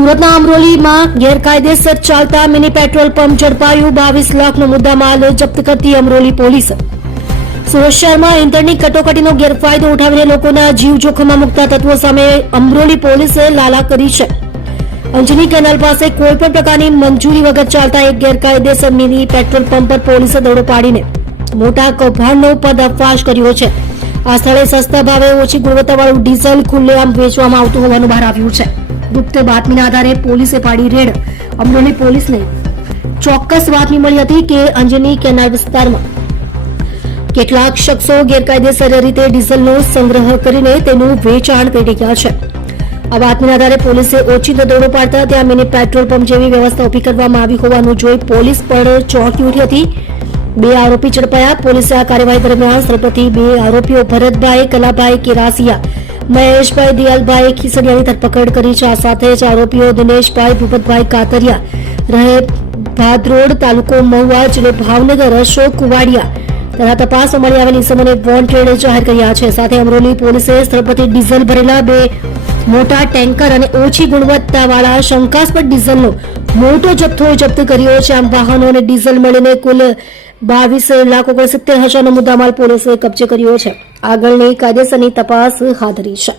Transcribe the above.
સુરતના અમરોલીમાં ગેરકાયદેસર ચાલતા મિની પેટ્રોલ પંપ ઝડપાયું। 22 લાખનો મુદ્દામાલ જપ્ત કરતી અમરોલી પોલીસ। સુરત શહેરમાં ઇંધણની કટોકટીનો ગેરફાયદો ઉઠાવીને લોકોના જીવ જોખમમાં મૂકતા તત્વો સામે અમરોલી પોલીસે લાલા કરી છે। અંજની કેનાલ પાસે કોઈપણ પ્રકારની મંજૂરી વગર ચાલતા એક ગેરકાયદેસર મિની પેટ્રોલ પંપ પર પોલીસે દરોડો પાડીને મોટા કૌભાંડનો પર્દાફાશ કર્યો છે। આ સ્થળે સસ્તા ભાવે ઓછી ગુણવત્તાવાળું ડીઝલ ખુલ્લેઆમ વેચવામાં આવતું હોવાનું બહાર આવ્યું છે। ગુપ્ત બાતમીના આધારે પોલીસે પાડી રેડ। અમરોલી પોલીસને ચોક્કસ બાતમી મળી હતી કે અંજની કેનાલ વિસ્તારમાં કેટલાક શખ્સો ગેરકાયદેસર રીતે ડીઝલનો સંગ્રહ કરીને તેનું વેચાણ કરી રહ્યા છે। આ બાતમીના આધારે પોલીસે ઓચિંતો દરોડો પાડતા ત્યાં મિની પેટ્રોલ પંપ જેવી વ્યવસ્થા ઊભી કરવામાં આવી હોવાનું જોઈ પોલીસ પણ ચોંકી ઉઠી હતી। 2 આરોપી ઝડપાયા। પોલીસે આ કાર્યવાહી દરમિયાન સ્થળ પરથી 2 આરોપીઓ ભરતભાઈ કલાભાઈ કેરાસિયા, મહેશભાઈ દિયાલભાઈ ખીસડિયાની ધરપકડ કરી છે। આ સાથે જ આરોપીઓ દિનેશભાઈ ભૂપતભાઈ કાતરિયા રહે ભાદરોડ, તાલુકો મહુવા, જિલ્લો ભાવનગર, અશોક કુવાડિયા તથા તપાસમાં મળી આવેલ ઇસમોને વોન્ટેડ જાહેર કર્યા છે। સાથે અમરોલી પોલીસે સ્થળ પરથી ડીઝલ ભરેલા 2 મોટા ટેન્કર અને ઓછી ગુણવત્તાવાળા શંકાસ્પદ ડીઝલનો મોટો જથ્થો જપ્ત કર્યો છે। આમ વાહનો અને ડીઝલ મળીને કુલ 22,69,000નો મુદ્દામાલ પોલીસે કબજે કર્યો છે। આગળની કાયદેસરની તપાસ હાથ ધરી છે।